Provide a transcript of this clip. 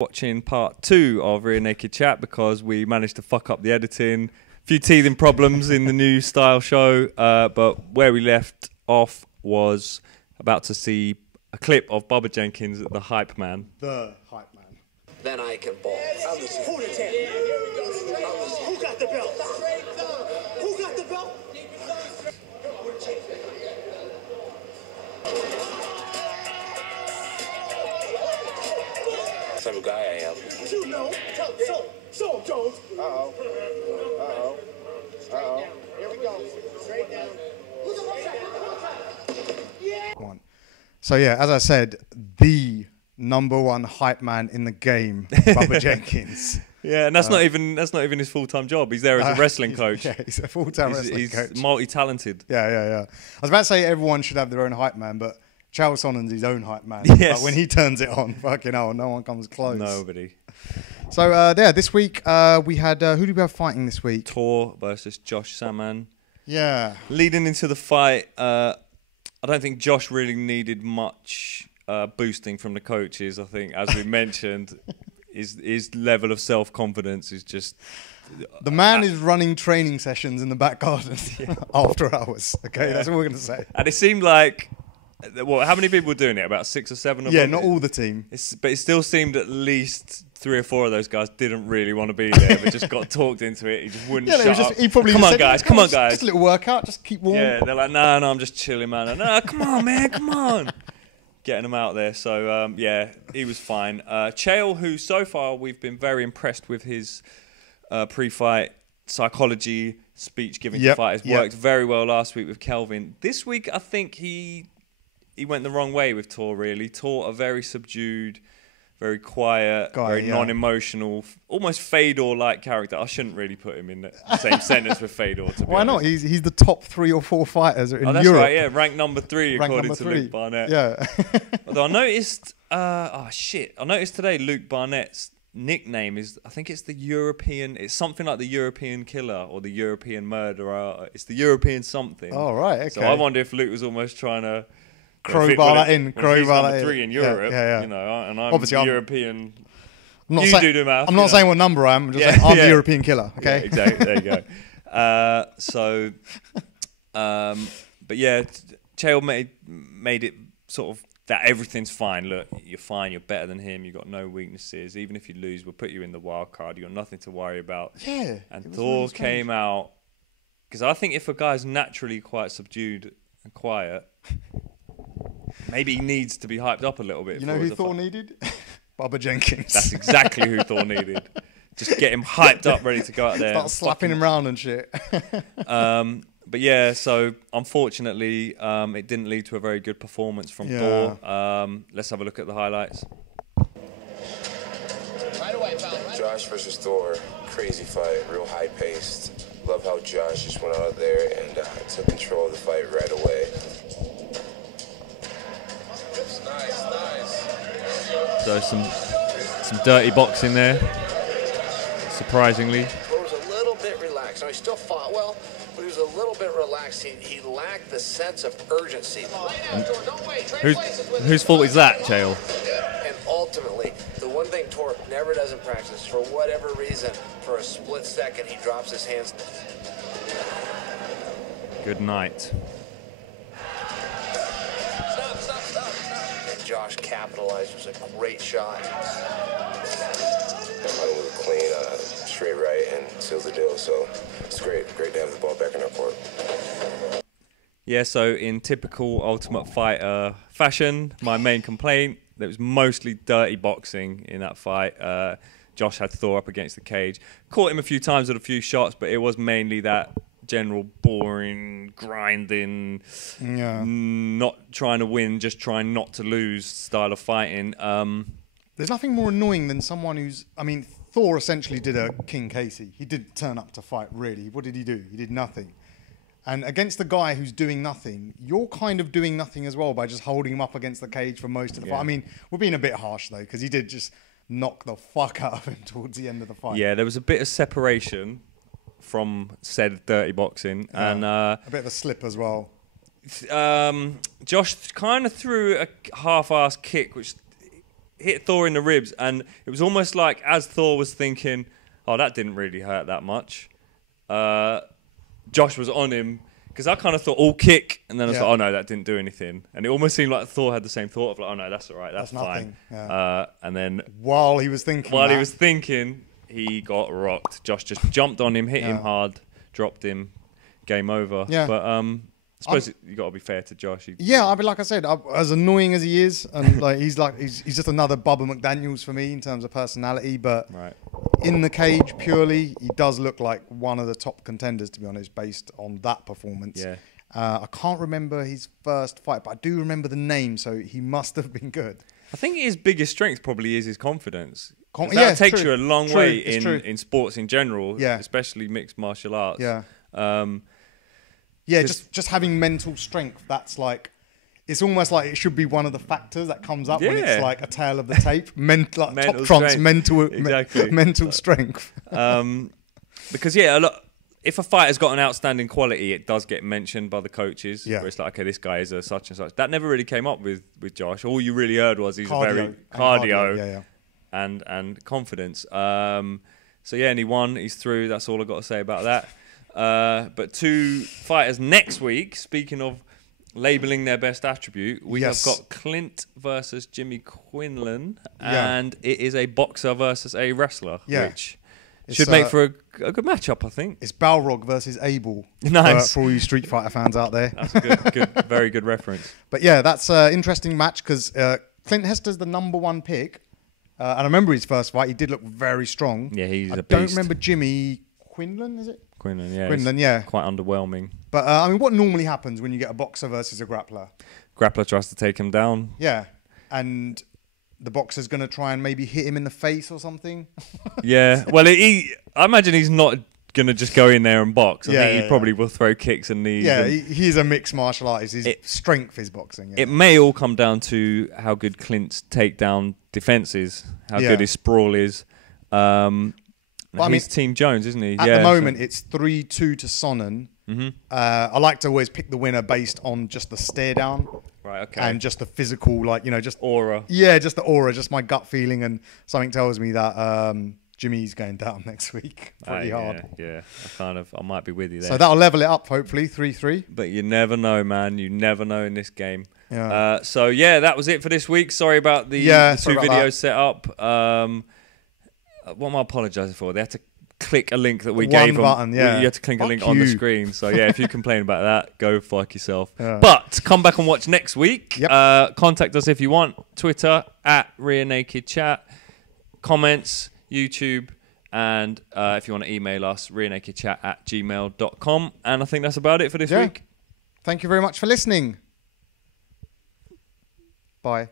Watching part 2 of Rear Naked Chat because we managed to fuck up the editing. A few teething problems in the new style show, but where we left off was about to see a clip of Bubba Jenkins, the hype man. The hype man. Then I can ball. Who the 10? Who got the belt? Who got the belt? Type of guy I am. You know. Show him, Jones. Uh-oh. Uh-oh. Uh-oh. Here we go. Straight down. Look at one side. Yeah. One. So yeah, as I said, the #1 hype man in the game, Bubba Jenkins. Yeah, and that's not even his full-time job. He's there as a wrestling coach. Yeah, he's a full-time wrestling coach. He's multi-talented. Yeah. I was about to say everyone should have their own hype man, but Team Sonnen's his own hype man. Yes. Like when he turns it on, fucking hell, no one comes close. Nobody. So yeah, this week we had who did we have fighting this week? Tor versus Josh Saman. Yeah. Leading into the fight, I don't think Josh really needed much boosting from the coaches. I think, as we mentioned, his level of self-confidence is just... The man is running training sessions in the back garden after hours. Okay, that's what we're going to say. And it seemed like... Well, how many people were doing it? About 6 or 7 of them? Yeah, not all the team. But it still seemed at least 3 or 4 of those guys didn't really want to be there, but just got talked into it. He just wouldn't shut up. He probably come just on, said, guys, come on, guys. Just a little workout, just keep warm. Yeah, they're like, no, I'm just chilling, man. No, come on, man, come on. Getting them out there. So, yeah, he was fine. Chael, who so far we've been very impressed with his pre-fight psychology, speech giving to fighters. Worked very well last week with Kelvin. This week, I think he went the wrong way with Tor, really. Tor, a very subdued, very quiet, very non-emotional, almost Fedor-like character. I shouldn't really put him in the same sentence with Fedor, to be Why honest. not? He's the top 3 or 4 fighters in Europe. That's right, yeah. Ranked number 3, according to Luke Barnett. Yeah. Although I noticed, I noticed today Luke Barnett's nickname is, I think it's the European, it's something like the European Killer or the European Murderer. It's the European something. Oh, right, okay. So I wonder if Luke was almost trying to... Crowbar that in. Crowbar that in. 3 in Europe, yeah. You know, and I'm obviously European. I'm not saying what number I am. I'm just saying I'm the European Killer. Okay. Yeah, exactly. There you go. But yeah, Chael made it sort of that everything's fine. Look, you're fine. You're better than him. You've got no weaknesses. Even if you lose, we'll put you in the wild card. You've got nothing to worry about. Yeah. And Thor really came out because I think if a guy's naturally quite subdued and quiet. Maybe he needs to be hyped up a little bit. You know who Thor needed? Bubba Jenkins. That's exactly who Thor needed. Just get him hyped up, ready to go out there. Start slapping him around and shit. But yeah, so unfortunately, it didn't lead to a very good performance from Thor. Let's have a look at the highlights. Josh versus Thor, crazy fight, real high-paced. Love how Josh just went out there and took control of the fight right away. So some dirty boxing there, surprisingly. Thor was a little bit relaxed. Now, he still fought well, but he was a little bit relaxed. He lacked the sense of urgency. Whose fault is that, Chael? And ultimately, the one thing Tor never does in practice, for whatever reason, for a split second, he drops his hands. Good night. Josh capitalized. It was a great shot. With a clean, straight right and sealed the deal. So it's great to have the ball back in our court. Yeah, so in typical Ultimate Fighter fashion, my main complaint, there was mostly dirty boxing in that fight. Josh had Thor up against the cage. Caught him a few times with a few shots, but it was mainly that general boring, grinding, not trying to win, just trying not to lose style of fighting. There's nothing more annoying than someone who's... I mean, Thor essentially did a King Casey. He didn't turn up to fight, really. What did he do? He did nothing. And against the guy who's doing nothing, you're kind of doing nothing as well by just holding him up against the cage for most of the fight. I mean, we're being a bit harsh, though, because he did just knock the fuck out of him towards the end of the fight. Yeah, there was a bit of separation from said dirty boxing. And a bit of a slip as well. Josh kind of threw a half-assed kick, which hit Thor in the ribs, and it was almost like as Thor was thinking, "Oh, that didn't really hurt that much." Josh was on him because I kind of thought all kick, and then I was like, "Oh no, that didn't do anything." And it almost seemed like Thor had the same thought of like, "Oh no, that's all right, that's fine." And then while he was thinking, he got rocked. Josh just jumped on him, hit him hard, dropped him, game over. Yeah. But I suppose you got to be fair to Josh. I mean, like I said, as annoying as he is, and like he's just another Bubba McDaniels for me in terms of personality. But in the cage, purely, he does look like one of the top contenders, to be honest, based on that performance. Yeah. I can't remember his first fight, but I do remember the name, so he must have been good. I think his biggest strength probably is his confidence. That takes you a long way in sports in general, especially mixed martial arts. Just having mental strength. That's like, it's almost like it should be one of the factors that comes up when it's like a tale of the tape. Top trumps mental strength. Because if a fighter's got an outstanding quality, it does get mentioned by the coaches. Where it's like, okay, this guy is a such and such. That never really came up with Josh. All you really heard was he's very cardio and confidence. And he won. He's through. That's all I've got to say about that. But 2 fighters next week, speaking of labelling their best attribute, we have got Clint versus Jimmy Quinlan, and it is a boxer versus a wrestler, which should make for a good matchup, I think. It's Balrog versus Abel. Nice. For all you Street Fighter fans out there. That's a good, very good reference. But yeah, that's an interesting match because Clint Hester's the #1 pick. And I remember his first fight, he did look very strong. Yeah, he's a beast. I don't remember Jimmy Quinlan, is it? Quinlan, yeah. Quite underwhelming. But, I mean, what normally happens when you get a boxer versus a grappler? Grappler tries to take him down. Yeah. And the boxer's going to try and maybe hit him in the face or something. Yeah. Well, I imagine he's not going to just go in there and box. I think he probably will throw kicks and knees. Yeah, he's a mixed martial artist. His strength is boxing. It may all come down to how good Clint's takedown defense is, how good his sprawl is. He's Team Jones, isn't he? At the moment, it's 3-2 to Sonnen. I like to always pick the winner based on just the stare down. Right, okay. And just the physical, just aura. Yeah, just the aura, just my gut feeling. And something tells me that Jimmy's going down next week pretty hard. Yeah. I might be with you there. So that'll level it up, hopefully, 3-3. But you never know, man. You never know in this game. Yeah. That was it for this week. Sorry about the 2 videos set up. What am I apologising for? They had to click a link that we gave them. Button, You had to click a link on the screen. So, if you complain about that, go fuck yourself. Yeah. But come back and watch next week. Yep. Contact us if you want. Twitter, @RearNakedChat. Comments, YouTube. And if you want to email us, rearnakedchat@gmail.com. And I think that's about it for this week. Thank you very much for listening. Bye.